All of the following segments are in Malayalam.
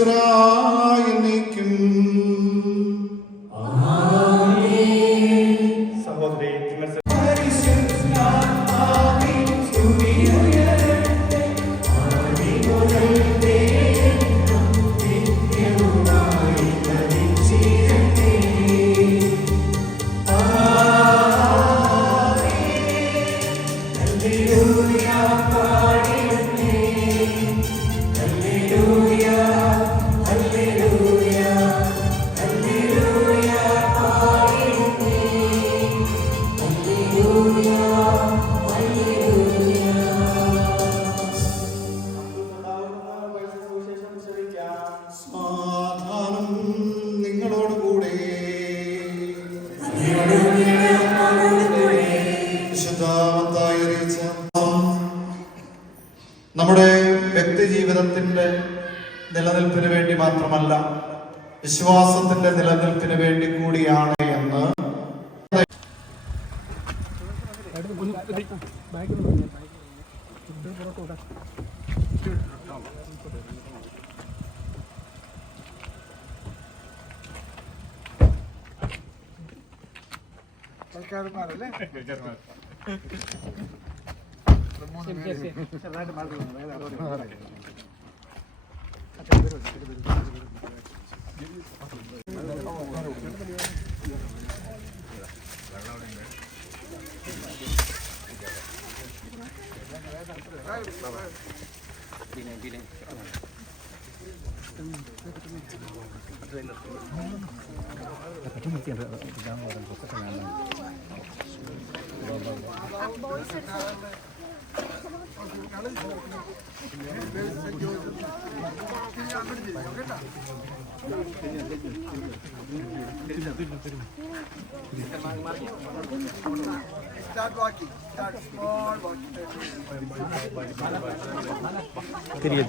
സർവേശ്വരായ എന്നേക്കും. സഹോദരി സമാധാനം നിങ്ങളോടുകൂടെ. വിശുദ്ധമത്തായി അറിയിച്ച നമ്മുടെ വ്യക്തി ജീവിതത്തിന്റെ നിലനിൽപ്പിന് വേണ്ടി മാത്രമല്ല, വിശ്വാസത്തിന്റെ നിലനിൽപ്പിന് വേണ്ടി കൂടിയാണ് എന്ന് തിരികെ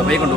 പയ്യെ കൊണ്ടു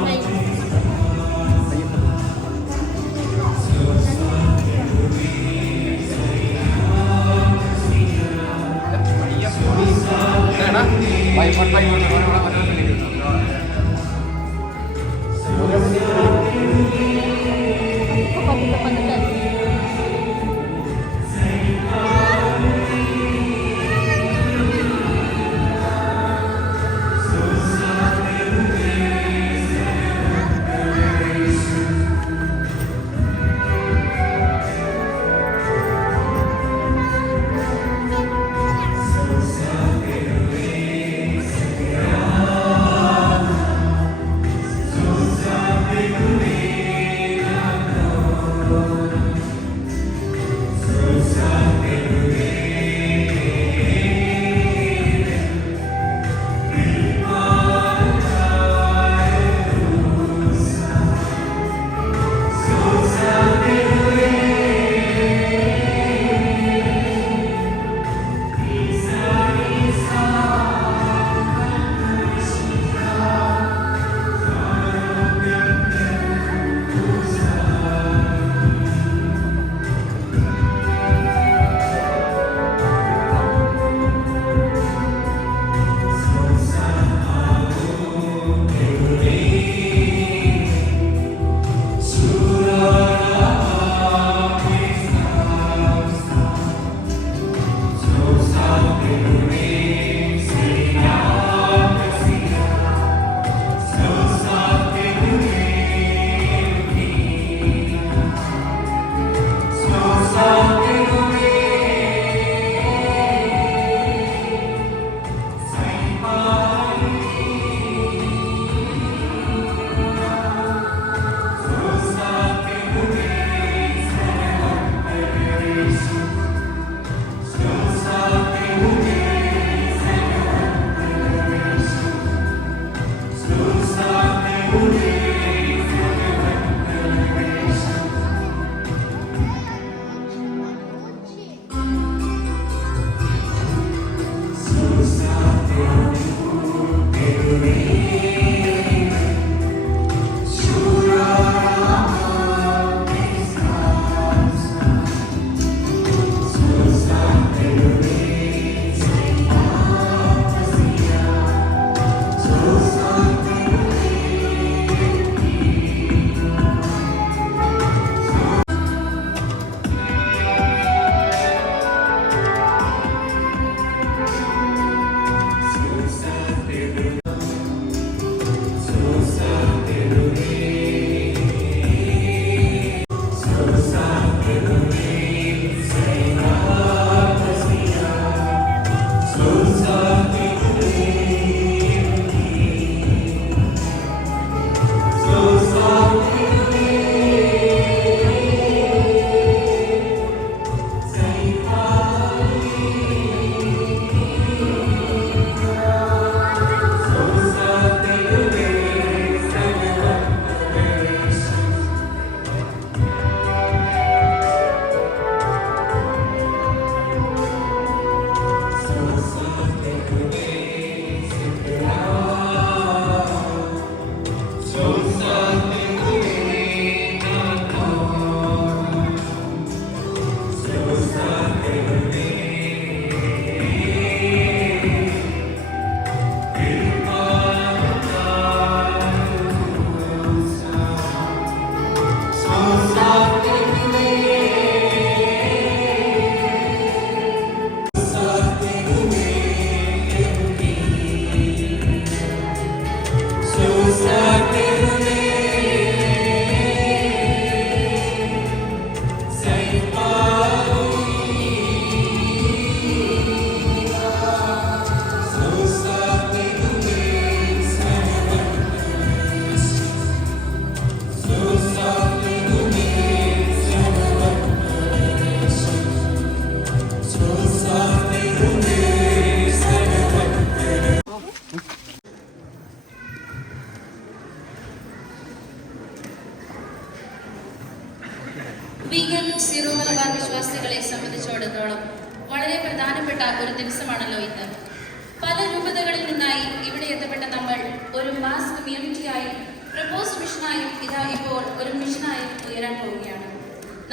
ഒരു മാസ് കമ്മ്യൂണിറ്റിയായി പ്രപ്പോസ്ഡ് മിഷനായും ഇതാ ഇപ്പോൾ ഒരു മിഷനായും ഉയരാൻ പോവുകയാണ്.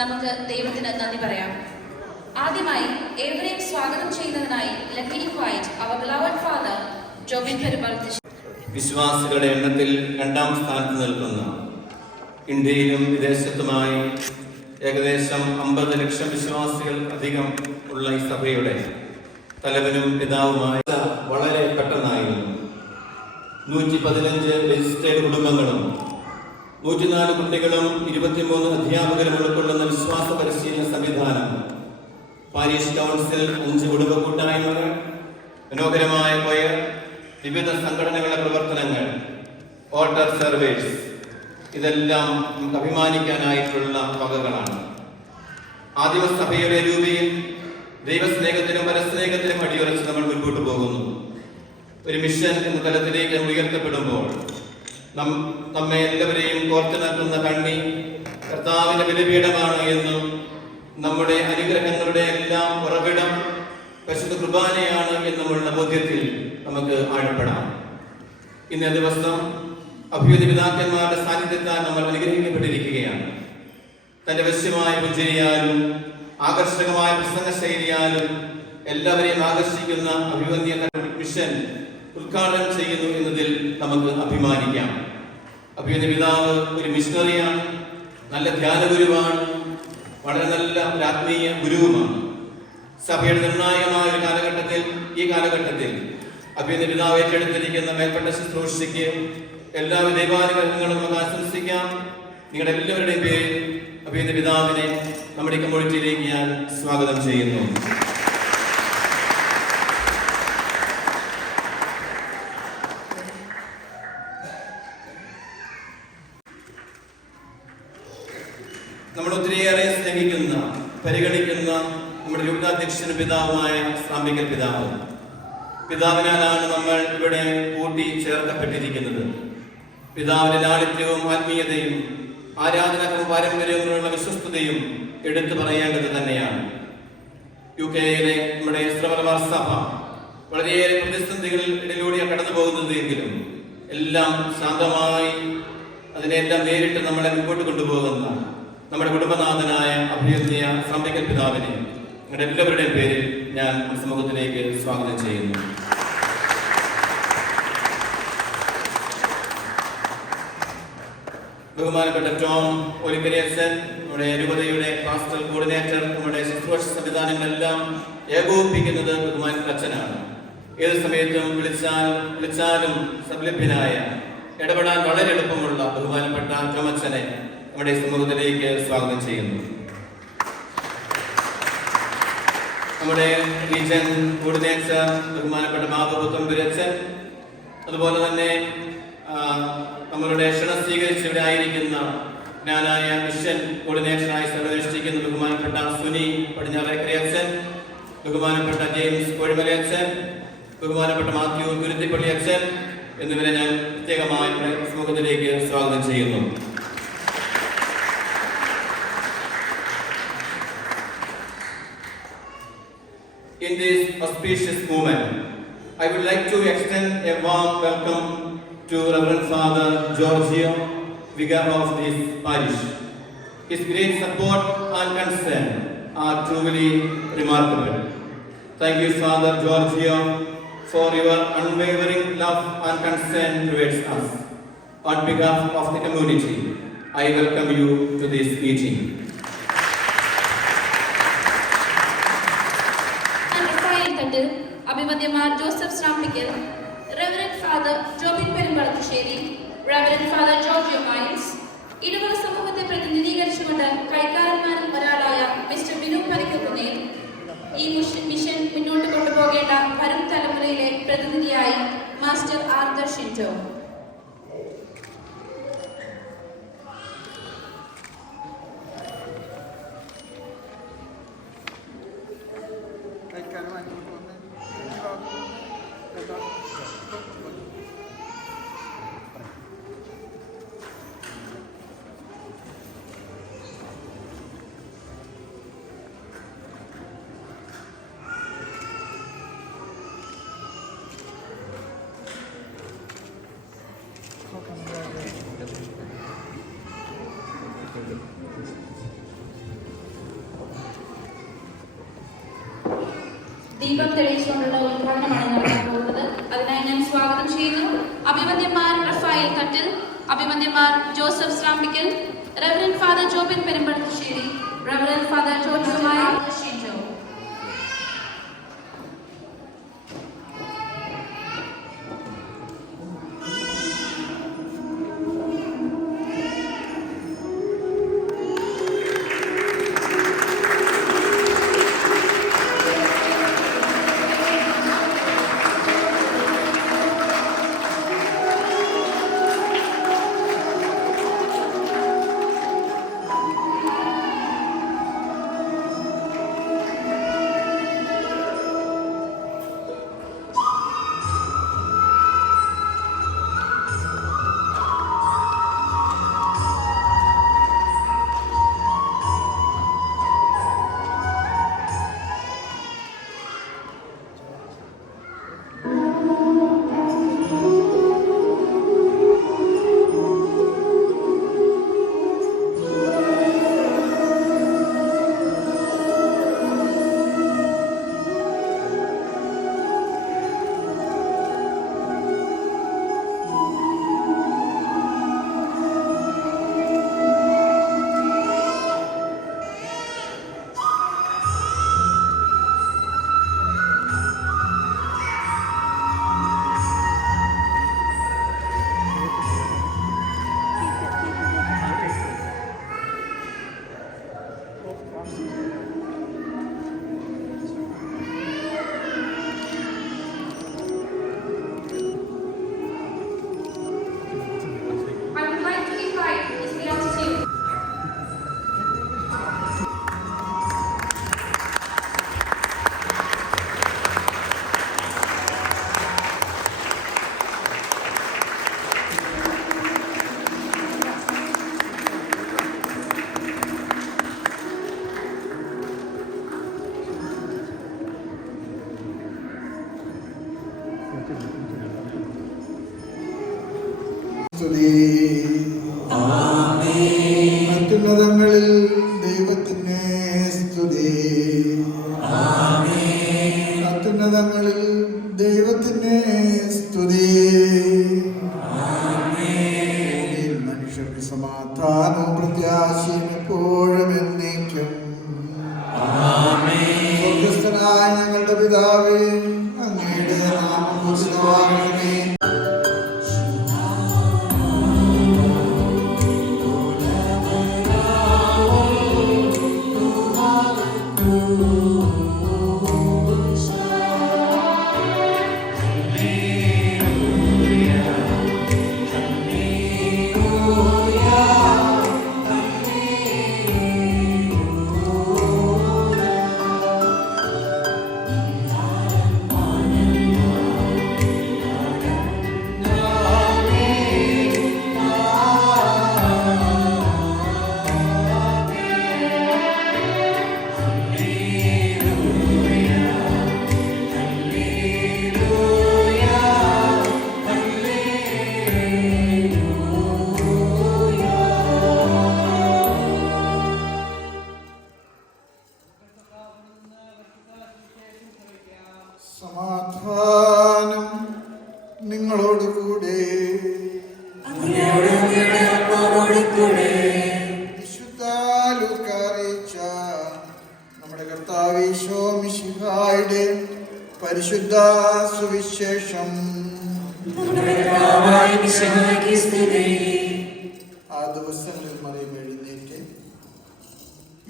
നമുക്ക് ദൈവത്തിന് നന്ദി പറയാം. ആദ്യമായി ഏവരെയും സ്വാഗതം ചെയ്യുന്നതിനായി let me invite our beloved father Jobin Perumbalath. വിശ്വാസികളുടെ എണ്ണത്തിൽ 2ാം സ്ഥാനത്ത് നിൽക്കുന്ന ഇന്ത്യയിലും വിദേശത്തുമായി ഏകദേശം 50 ലക്ഷം വിശ്വാസികൾ അധികം ഉള്ള ഈ സഭയുടെ തലവനും പിതാവുമായ വളരെ പെട്ടെന്നായിരുന്നു. 115 രജിസ്റ്റേർഡ് കുടുംബങ്ങളും 104 കുട്ടികളും 23 അധ്യാപകരും ഉൾക്കൊള്ളുന്ന വിശ്വാസ പരിശീലന സംവിധാനം, പാരീഷ് കൗൺസിൽ, 5 കുടുംബ കൂട്ടായ്മകൾ, മനോഹരമായ കൊയർ, വിവിധ സംഘടനകളുടെ പ്രവർത്തനങ്ങൾ, ഓൾട്ടർ സർവീസ്, ഇതെല്ലാം നമുക്ക് അഭിമാനിക്കാനായിട്ടുള്ള വകകളാണ്. ആദിമസഭയുടെ രൂപയിൽ ദൈവസ്നേഹത്തിനും പരസ്നേഹത്തിനും അടിയുറച്ച് നമ്മൾ മുൻപോട്ട് പോകുന്നു. ഒരു മിഷൻ എന്ന തലത്തിലേക്ക് ഉയർത്തപ്പെടുമ്പോൾ നമ്മെ എല്ലാവരെയും കോർത്തിണക്കുന്ന കണ്ണി കർത്താവിന്റെ ബലിപീഠമാണ് എന്നും നമ്മുടെ അനുഗ്രഹങ്ങളുടെ എല്ലാം ഉറവിടം പരിശുദ്ധ കുർബാനയാണ് എന്നുമുള്ള ബോധ്യത്തിൽ നമുക്ക് ആഴപ്പെടാം. ഇന്നേ ദിവസം അഭിയുന്ന പിതാക്കന്മാരുടെ സാന്നിധ്യത്താൽ നമ്മൾ അനുഗ്രഹിക്കപ്പെട്ടിരിക്കുകയാണ്. തന്റെ വശ്യമായ പുഞ്ചിരിയാലും ആകർഷകമായ പ്രസംഗ ശൈലിയാലും എല്ലാവരെയും ആകർഷിക്കുന്ന അഭിവന്യ മിഷൻ ഉദ്ഘാടനം ചെയ്യുന്നു എന്നതിൽ നമുക്ക് അഭിമാനിക്കാം. അഭിവന്യ പിതാവ് ഒരു മിഷണറിയാണ്, നല്ല ധ്യാനഗുരുവാണ്, വളരെ നല്ല ആത്മീയ ഗുരുവുമാണ്. സഭയുടെ നിർണായകമായ ഒരു ഈ കാലഘട്ടത്തിൽ അഭിവന്യ പിതാവ് ഏറ്റെടുത്തിരിക്കുന്ന മേൽപ്പെട്ട ശുശ്രൂഷയ്ക്ക് എല്ലാവിധ ദൈവാനുഗ്രഹങ്ങളും നമുക്ക് ആശംസിക്കാം. നിങ്ങളുടെ എല്ലാവരുടെയും പേരിൽ അഭിവന്യ പിതാവിനെ നമ്മുടെ കമ്മ്യൂണിറ്റിയിലേക്ക് ഞാൻ സ്വാഗതം ചെയ്യുന്നു. നമ്മൾ ഒത്തിരിയേറെ സ്നേഹിക്കുന്ന, പരിഗണിക്കുന്ന നമ്മുടെ രൂപതാധ്യക്ഷന് പിതാവുമായ സാമ്പിക്കൽ പിതാവിനാലാണ് നമ്മൾ ഇവിടെ കൂട്ടി ചേർക്കപ്പെട്ടിരിക്കുന്നത്. പിതാവിന്റെ ലാളിത്യവും ആത്മീയതയും ആരാധനാക്രമ പാരമ്പര്യങ്ങളുള്ള വിശ്വസ്തതയും എടുത്തു പറയേണ്ടത് തന്നെയാണ്. UK-യിലെ നമ്മുടെ ശ്രവണമാർ സഭ വളരെയേറെ പ്രതിസന്ധികളിലൂടെയാണ് കടന്നു പോകുന്നത് എങ്കിലും എല്ലാം ശാന്തമായി അതിനെല്ലാം നേരിട്ട് നമ്മളെ മുമ്പോട്ട് കൊണ്ടുപോകുന്ന നമ്മുടെ കുടുംബനാഥനായ അഭിവന്യ സാമ്പിക്കൽ പിതാവിനെ നിങ്ങളുടെ എല്ലാവരുടെയും പേരിൽ ഞാൻ സമൂഹത്തിലേക്ക് സ്വാഗതം ചെയ്യുന്നു. ബഹുമാനപ്പെട്ട ടോം ഒലിക്കരേസൻ, നമ്മുടെ രൂപതയുടെ പാസ്റ്റർ കോർഡിനേറ്റർ, നമ്മുടെ ശുശ്രൂഷ സംവിധാനങ്ങളെല്ലാം ഏകോപിപ്പിക്കുന്നത് ബഹുമാനപ്പെട്ട അച്ഛനാണ്. ഏത് സമയത്തും വിളിച്ചാലും സംലഭ്യനായ, ഇടപെടാൻ വളരെ എളുപ്പമുള്ള ബഹുമാനപ്പെട്ട ടോം അച്ഛനെ നമ്മുടെ സമൂഹത്തിലേക്ക് സ്വാഗതം ചെയ്യുന്നു. നമ്മുടെ റീജൻ കോർഡിനേറ്റർ ബഹുമാനപ്പെട്ട മാധവപുത്തമ്പുരച്ചൻ, അതുപോലെ തന്നെ നമ്മളുടെ ക്ഷണം സ്വീകരിച്ച് ഇവിടെ ആയിരിക്കുന്ന ജ്ഞാനായ മിഷൻ കോർഡിനേഷനായി സേവനമനുഷ്ഠിക്കുന്ന ബഹുമാനപ്പെട്ട സുനി പടിഞ്ഞാറേക്കരയച്ചൻ, ബഹുമാനപ്പെട്ട ജെയിംസ് കോഴിമലയച്ചൻ, ബഹുമാനപ്പെട്ട മാത്യു കുരുത്തിപ്പള്ളി അച്ഛൻ എന്നിവരെ ഞാൻ പ്രത്യേകമായി സമൂഹത്തിലേക്ക് സ്വാഗതം ചെയ്യുന്നു. In this auspicious moment, I would like to extend a warm welcome to Reverend Father Giorgio, vicar of this parish. His great support and concern are truly remarkable. Thank you, Father Giorgio, for your unwavering love and concern towards us. On behalf of the community, I welcome you to this meeting. അഭിമന്യമാർ Joseph Srampickal, reverend father Jobin Perumbalathusseri, reverend father Giorgio Miles, ഇടവക സമൂഹത്തെ പ്രതിനിധീകരിച്ചുകൊണ്ട് കൈക്കാരന്മാരിൽ ഒരാളായ മിസ്റ്റർ ബിനു പരിക്കുന്നേൽ, ഈ മിഷൻ മുന്നോട്ട് കൊണ്ടുപോകേണ്ട വരും തലമുറയിലെ പ്രതിനിധിയായി മാസ്റ്റർ ആർതർ ഷിൻറ്റോ. ദീപം തെളിയിച്ചുകൊണ്ടുള്ള ഉദ്ഘാടനമാണ് നടക്കാൻ പോകുന്നത്. അതിനായി ഞാൻ സ്വാഗതം ചെയ്യുന്നു അഭിവന്ദ്യന്മാർ റഫായേൽ തട്ടിൽ, അഭിവന്ദ്യന്മാർ Joseph Srampickal, reverend father Jobin Perumpadassery, reverend father George Shinjo. അത്യുന്നതങ്ങളിൽ ദൈവത്തിന് സ്തുതി. അത്യുന്നതങ്ങളിൽ ദൈവത്തിന് സ്തുതി. മനുഷ്യർക്ക് സമാധാനവും പ്രത്യാശയും എപ്പോഴും എന്നേക്കും. സ്വർഗ്ഗസ്ഥനായ ഞങ്ങളുടെ പിതാവേ, അങ്ങയുടെ നാമം പൂജിതമാകണമേ. സമാധാനം നിങ്ങളോടുകൂടെ. വിശുദ്ധ ലൂക്ക അറിയിച്ച നമ്മുടെ കർത്താവ് ഈശോ മിശിഹായുടെ പരിശുദ്ധ സുവിശേഷം. ആ ദിവസങ്ങളിൽ മറിയം എഴുന്നേറ്റ്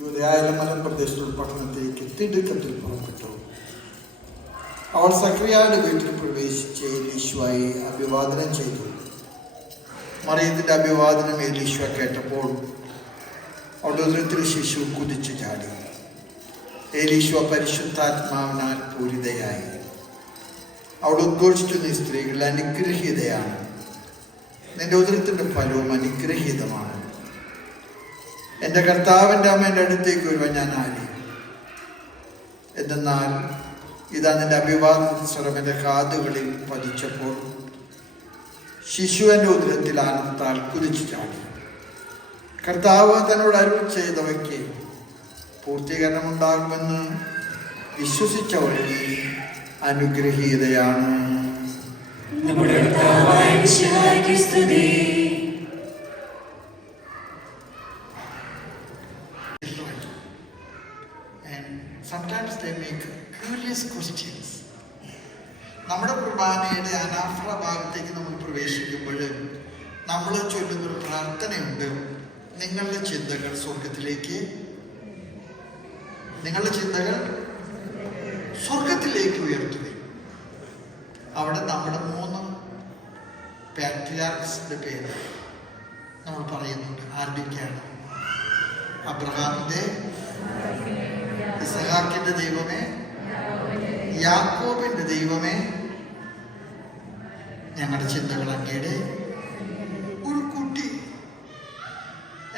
യൂദയായിലെ മലമ്പ്രദേശത്തുള്ള പട്ടണത്തിലേക്ക് തിടുക്കത്തിൽ പുറപ്പെട്ടു. അവൾ സക്രിയയുടെ വീട്ടിൽ പ്രവേശിച്ച് എലീശുവായി അഭിവാദനം ചെയ്തു. മറിയത്തിന്റെ അഭിവാദനം എലീശുവ കേട്ടപ്പോൾ അവളുടെ ഉദരത്തിൽ ശിശു കുതിച്ചു ചാടി. എലീശുവ പരിശുദ്ധാത്മാവിനാൽ പൂരിതയായി. അവൾ ഉദ്ഘോഷിച്ചു, നീ സ്ത്രീകൾ അനുഗ്രഹീതയാണ്, നിന്റെ ഉദരത്തിന്റെ ഫലവും അനുഗ്രഹീതമാണ്. എൻ്റെ കർത്താവിൻ്റെ അമ്മേൻ്റെ അടുത്തേക്ക് വരുവാൻ ഞാൻ ആര്? എന്നാൽ ഇതാ നിന്റെ അഭിവാദന സ്വരം എൻ്റെ കാതുകളിൽ പതിച്ചപ്പോൾ ശിശുവിൻ്റെ ഉദരത്തിൽ ആനന്ദത്താൽ കുതിച്ചു ചാടി. കർത്താവ് തന്നോട് അരുൾ ചെയ്തവയ്ക്ക് പൂർത്തീകരണമുണ്ടാകുമെന്ന് വിശ്വസിച്ചവളിൽ അനുഗ്രഹീതയാണ്. നമ്മുടെ കർത്താവായ മിശിഹായ്ക്ക് സ്തുതി. And sometimes they make curious questions. നമ്മുടെ കുർബാനയുടെ അനാഫ്ര ഭാഗത്തേക്ക് നമ്മൾ പ്രവേശിക്കുമ്പോൾ നമ്മൾ ചൊല്ലുന്നൊരു പ്രാർത്ഥനയുണ്ട്. നിങ്ങളുടെ ചിന്തകൾ സ്വർഗത്തിലേക്ക് ഉയർത്തുക. അവിടെ നമ്മുടെ 3 പാട്രിയാർക്സിന്റെ പേര് നമ്മൾ പറയുന്നുണ്ട്. ആരുടെയൊക്കെയാണ്? അബ്രഹാമിന്റെ, ഇസഹാക്കിന്റെ ദൈവമേ, യാക്കോബിന്റെ ദൈവമേ, ഞങ്ങളുടെ ചിന്തകൾ അങ്ങയുടെ. ഒരു കുട്ടി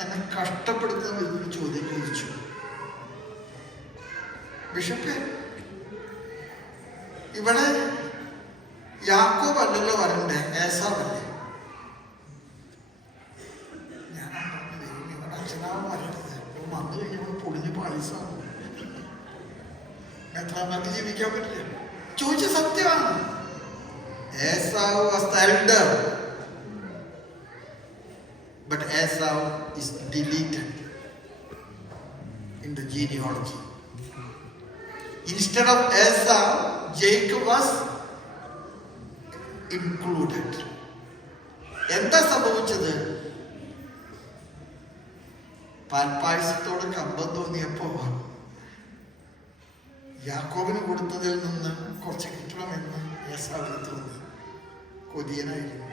എന്നെ കഷ്ടപ്പെടുത്തുന്ന ഒരു ചോദ്യം ചോദിച്ചു. ബിഷപ്പേ, ഇവിടെ യാക്കോബ് അല്ലല്ലോ വരണ്ടേ, ഏസാവല്ലേ? ഞാൻ ഇവിടെ അച്ഛനാവും വരേണ്ടത്. വന്നു കഴിഞ്ഞപ്പോൾ പൊളിഞ്ഞ് പാളിസാവും. എത്രാമർക്ക് ജീവിക്കാൻ പറ്റില്ല. ചോദിച്ച സത്യമാണ്. Esau was the elder, but Esau is deleted in the genealogy. Instead of Esau, Jacob was included. എന്താ സംഭവിച്ചത്? പാൽപ്പായസത്തോട് കമ്പം തോന്നിയപ്പോ യാക്കോബിന് കൊടുത്തതിൽ നിന്ന് കുറച്ച് കിട്ടണമെന്ന് ഏസാവിന് തോന്നി. കൊതിയനായിരുന്നു.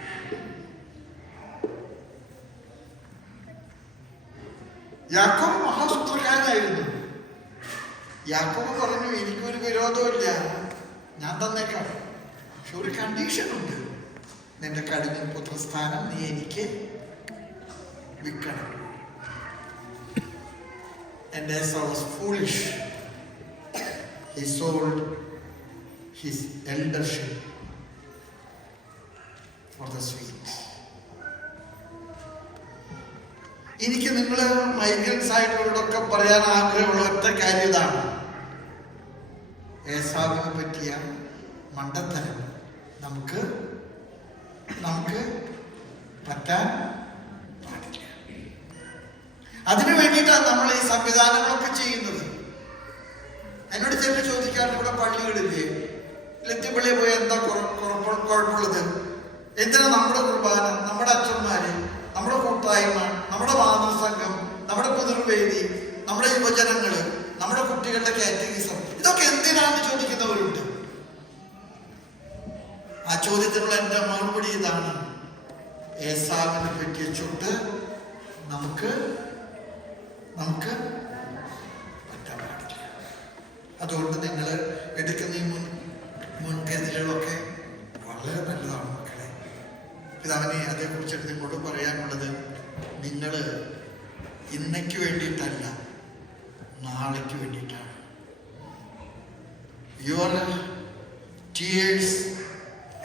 യാക്കോബ് മഹാസൂത്രക്കാരനായിരുന്നു. യാക്കോബ് പറഞ്ഞു, എനിക്കൊരു വിരോധമില്ല, ഞാൻ തന്നേക്കാം. പക്ഷെ ഒരു കണ്ടീഷൻ ഉണ്ട്. നിന്റെ കടിഞ്ഞ പുത്രസ്ഥാനം നീ എനിക്ക് വിൽക്കണം. And Esau was foolish. He sold his eldership for the sweet. എനിക്ക് നിങ്ങൾ മൈഗ്രൻസ് ആയിട്ടുള്ളവരോടൊക്കെ പറയാൻ ആഗ്രഹമുള്ള ഒറ്റ കാര്യം ഇതാണ്. ഏസാവിനെ പറ്റിയ മണ്ടത്തരം നമുക്ക് പറ്റാൻ പാടില്ല. അതിനു വേണ്ടിയിട്ടാണ് നമ്മൾ ഈ സംവിധാനങ്ങളൊക്കെ ചെയ്യുന്നത്. എന്നോട് ചിലർ ചോദിക്കാറുണ്ട്, ഇവിടെ പള്ളികളില്ലേ, ലത്തിപ്പള്ളി പോയി എന്താ കുഴപ്പമുള്ളത്? എന്തിനാ നമ്മുടെ കുർബാന, നമ്മുടെ അച്ഛന്മാര്, നമ്മുടെ കൂട്ടായ്മ, നമ്മുടെ മാതൃസംഘം, നമ്മുടെ പിതൃവേദി, നമ്മുടെ യുവജനങ്ങള്, നമ്മുടെ കുട്ടികളുടെ കാറ്റഗിസം, ഇതൊക്കെ എന്തിനാണെന്ന് ചോദിക്കുന്നവരുണ്ട്. ആ ചോദ്യത്തിനുള്ള എൻ്റെ മറുപടി ഇതാണ്. ഏസാവിനെ പറ്റിയ ചുട്ട് നമുക്ക് പറ്റാൻ പാടില്ല. അതുകൊണ്ട് നിങ്ങൾ എടുക്കുന്ന ഈ മുൻകരുതലുകളൊക്കെ വളരെ നല്ലതാണ് മക്കളെ. പിതാവിനെ അതേക്കുറിച്ചിട്ട് നിങ്ങളോട് പറയാനുള്ളത്, നിങ്ങൾ ഇന്നയ്ക്ക് വേണ്ടിയിട്ടല്ല, നാളേക്ക് വേണ്ടിയിട്ടാണ്. Your tears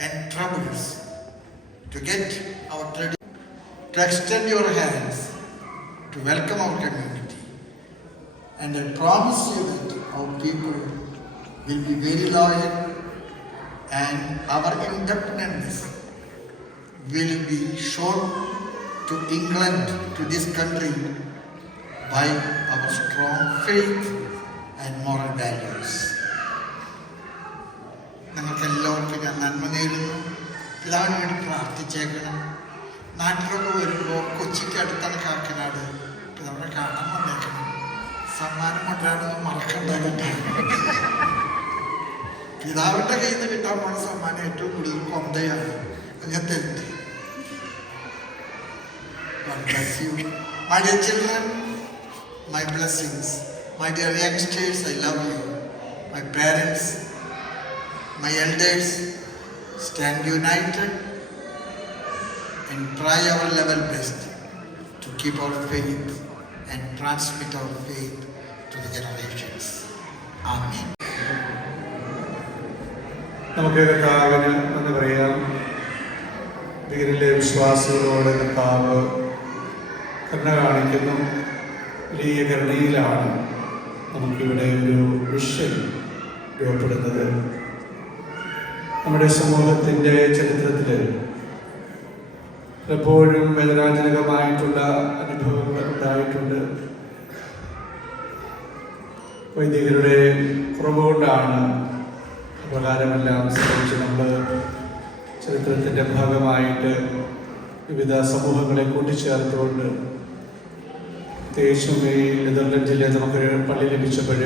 and troubles to get our tradition, to extend your hands to welcome our community. And I promise you that our people will be very loyal, and our indebtedness will be shown to England, to this country, by our strong faith and moral values. നിങ്ങൾക്കെല്ലാവർക്കും ഞാൻ നന്മ നേരുന്നു. പിതാവിന് വേണ്ടി പ്രാർത്ഥിച്ചേക്കണം. നാട്ടിലൊക്കെ വരുമ്പോൾ കൊച്ചിക്ക് അടുത്താണ് കാക്കനാട്, പിതാവിനെ കാണാൻ വന്നേക്കണം. സമ്മാനം കൊണ്ടാണെന്ന് മറക്കണ്ടാകട്ടെ. പിതാവിൻ്റെ കയ്യിൽ നിന്ന് കിട്ടാൻ പോണ സമ്മാനം ഏറ്റവും കൂടുതൽ കൊന്തയാണ്. അങ്ങനത്തെ God bless you. My dear children, my blessings. My dear youngsters, I love you. My parents, my elders, stand united and try our level best to keep our faith and transmit our faith to the generations. Amen. നമുക്ക് കർത്താവിന് എന്ന് പറയാം. വീരിലെ വിശ്വാസികളോട് കർത്താവ് കരുണ കാണിക്കുന്നു. വലിയ കരുണയിലാണ് നമുക്കിവിടെ ഒരു വിഷയം രൂപപ്പെടുന്നത്. നമ്മുടെ സമൂഹത്തിൻ്റെ ചരിത്രത്തിൽ എപ്പോഴും വേദനാജനകമായിട്ടുള്ള അനുഭവങ്ങൾ ഉണ്ടായിട്ടുണ്ട്. വൈദികരുടെ കുറവുകൊണ്ടാണ് അപ്രകാരമെല്ലാം സംഭവിച്ച് നമ്മൾ ചരിത്രത്തിൻ്റെ ഭാഗമായിട്ട് വിവിധ സമൂഹങ്ങളെ കൂട്ടിച്ചേർത്തുകൊണ്ട്, പ്രത്യേകിച്ചും ഈ നെതർലൻഡിലെ നമുക്കൊരു പള്ളി ലഭിച്ചപ്പോൾ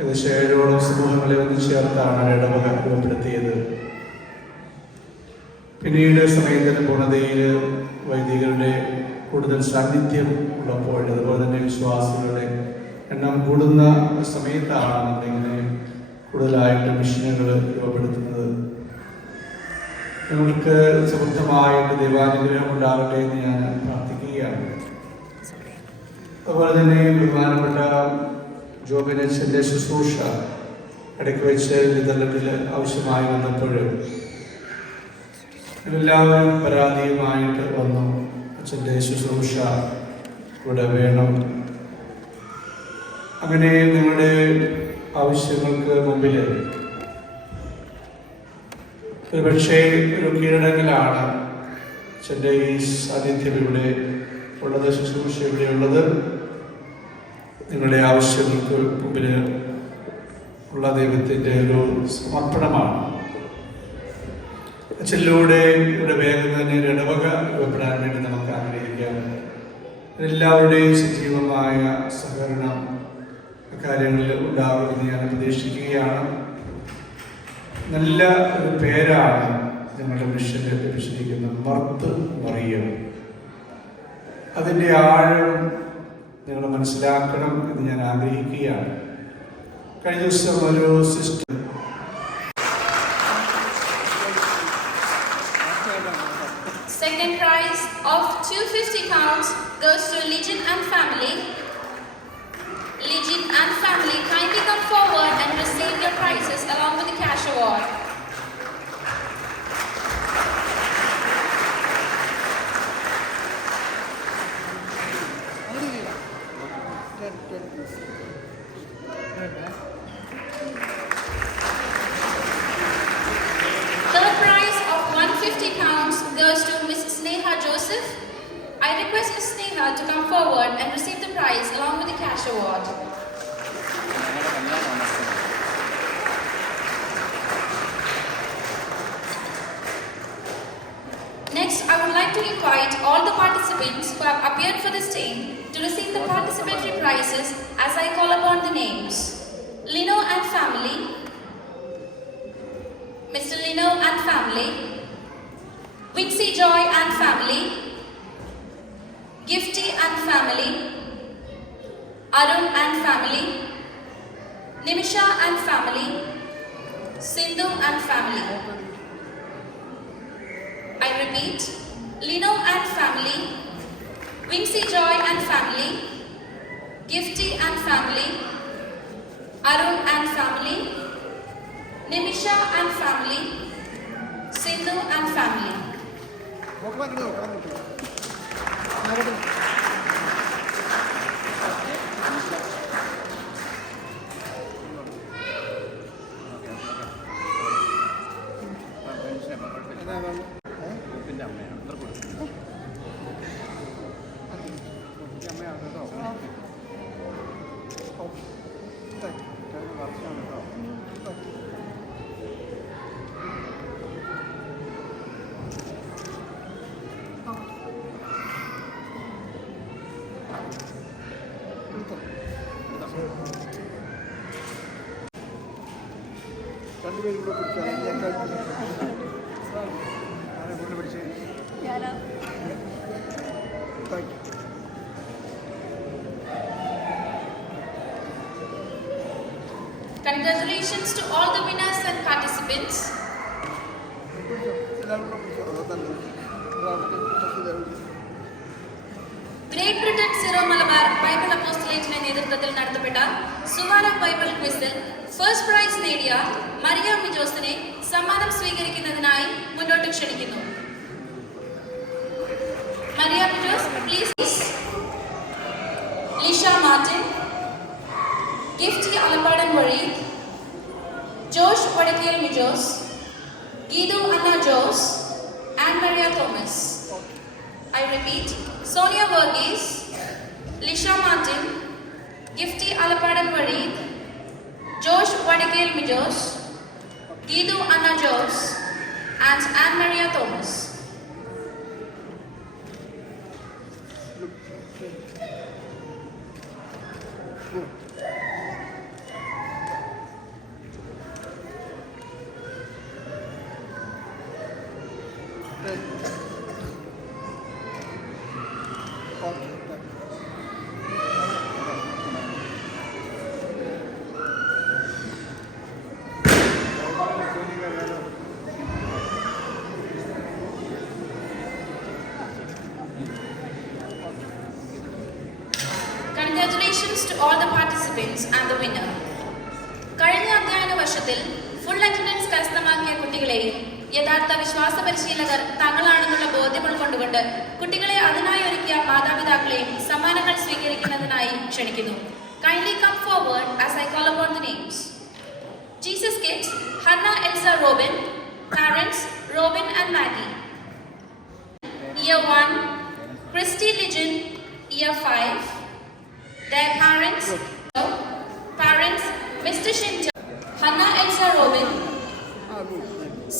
ഏകദേശം 7ഓളം സമൂഹങ്ങളെ ഒന്നിച്ചേർത്താണ് ഇടവക രൂപപ്പെടുത്തിയത്. പിന്നീട് സമയത്തിൻ്റെ പൂർണ്ണതയിൽ വൈദികരുടെ കൂടുതൽ സാന്നിധ്യം ഉള്ളപ്പോൾ, അതുപോലെ തന്നെ വിശ്വാസികളുടെ എണ്ണം കൂടുന്ന സമയത്താണ് നമ്മളിങ്ങനെ കൂടുതലായിട്ട് മിഷനുകൾ രൂപപ്പെടുത്തുന്നത്. നിങ്ങൾക്ക് സമൃദ്ധമായിട്ട് ദൈവാനുഗ്രഹം ഉണ്ടാകട്ടെ എന്ന് ഞാൻ പ്രാർത്ഥിക്കുകയാണ്. അതുപോലെ തന്നെ ബഹുമാനപ്പെട്ട ജോബിനച്ഛൻ്റെ ശുശ്രൂഷ ഇടയ്ക്ക് വെച്ച് നെതർലൻഡിൽ ആവശ്യമായി വന്നപ്പോൾ എല്ലാവരും പരാതിയുമായിട്ട് വന്നു, അച്ഛൻ്റെ ശുശ്രൂഷ ഇവിടെ വേണം. അങ്ങനെ നിങ്ങളുടെ ആവശ്യങ്ങൾക്ക് മുമ്പിൽ ഒരുപക്ഷേ ഒരു കീഴടങ്ങലാണ് അച്ഛൻ്റെ ഈ സാന്നിധ്യം ഇവിടെ ഉള്ളത്, ശുശ്രൂഷ ഇവിടെ ഉള്ളത്. നിങ്ങളുടെ ആവശ്യങ്ങൾക്ക് മുമ്പിൽ ഉള്ള ദൈവത്തിൻ്റെ ഒരു സമർപ്പണമാണ്. അച്ഛനിലൂടെ ഇവിടെ വേഗം തന്നെ ഒരു ഇടവക രൂപപ്പെടാൻ വേണ്ടി നമുക്ക് ആഗ്രഹിക്കാം. എല്ലാവരുടെയും സജീവമായ സഹകരണം കാര്യങ്ങളിൽ ഉണ്ടാകുമെന്ന് ഞാൻ പ്രതീക്ഷിക്കുകയാണ്. നല്ല ഒരു പേരാണ് ഞങ്ങളുടെ മിഷന് ലഭിച്ചിരിക്കുന്നത്, മർത്ത് മറിയം. അതിൻ്റെ ആഴം നിങ്ങൾ മനസ്സിലാക്കണം എന്ന് ഞാൻ ആഗ്രഹിക്കുകയാണ്. കഴിഞ്ഞ ദിവസം ഒരു sister Second prize of £250 goes to Legion and family. Legion and family, kindly come forward and receive your prizes along with the cash award. Third prize of £150 goes to Miss Sneha Joseph. I request Miss Sneha to come forward and receive the prize along with the cash award. Next, I would like to invite all the participants who have appeared for this team to receive the participatory prizes as I call upon the names. Lino and family, Mr. Lino and family, Wincy Joy and family, Gifty and family, Arun and family, Nimisha and family, Sindhu and family. I repeat, Lino and family, Wincy Joy and family, Gifty and family, Arun and family, Nimisha and family, Sindhu and family. രണ്ടുപേരും കൂടെ പിടിച്ചാൽ Congratulations to all the winners and participants. Great Britain Syro Malabar Bible അപ്പോസ്റ്റലേറ്റിന്റെ നേതൃത്വത്തിൽ നടത്തപ്പെട്ട സുമാന ബൈബിൾ ക്വിസിൽ ഫസ്റ്റ് പ്രൈസ് നേടിയ മരിയ മിജോസിനെ സമ്മാനം സ്വീകരിക്കുന്നതിനായി മുന്നോട്ട് ക്ഷണിക്കുന്നു. Maria Mijos, please. Lisha Martin, Gifty Alappadan വഴി, Josh Vadakkel Mijos, Jose, Anne Maria Thomas. I repeat, Sonia Verghese, Lisha Martin, Gifty Alapadan Vareed, Josh Vadikale Mijos, Gidu Anna Jose, and Anne Maria Thomas. Congratulations to all the participants and the winner. കഴിഞ്ഞ അധ്യയന വർഷത്തിൽ ഫുൾ അറ്റൻഡൻസ് കരസ്ഥമാക്കിയ കുട്ടികളെയും യഥാർത്ഥ വിശ്വാസ പരിശീലകർ തങ്ങളാണെന്നുള്ള ബോധ്യം ഉൾക്കൊണ്ടുകൊണ്ട് കുട്ടികളെ അതിനായി ഒരുക്കിയ മാതാപിതാക്കളെയും സമ്മാനങ്ങൾ സ്വീകരിക്കുന്നതിനായി ക്ഷണിക്കുന്നു. Kindly come forward as I call upon the names. Jesus Kids, Hannah Elsa Robin, parents Robin and Maggie. Year 1, Christy Legend, Year 5. Their parents, Mr. Shinta, Hannah Elsa Robin,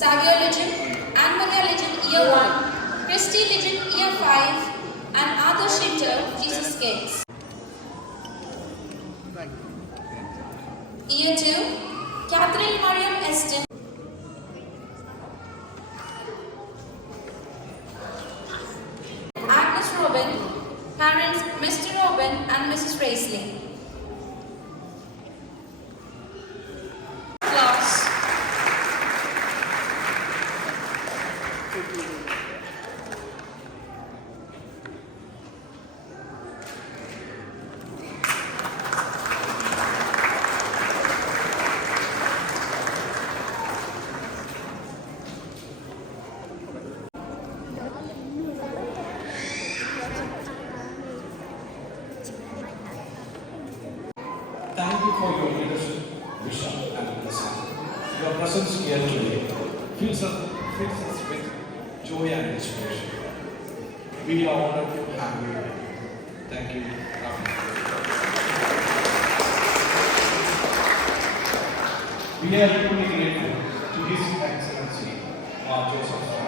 Savio Legend, Anne Maria Legend, Year 1, Christy Legend, Year 5, and Arthur Shinta, Jesus Kids. Year 2, Catherine Mariam Eston, Agnes Robin, parents Mr. Robin and Mrs. Raisley. Class. Thank you for your leadership, vision, and blessing. Your presence here today fills us with joy and inspiration. We are honored to have you here. Thank you. We are equally grateful to His Excellency, Joseph.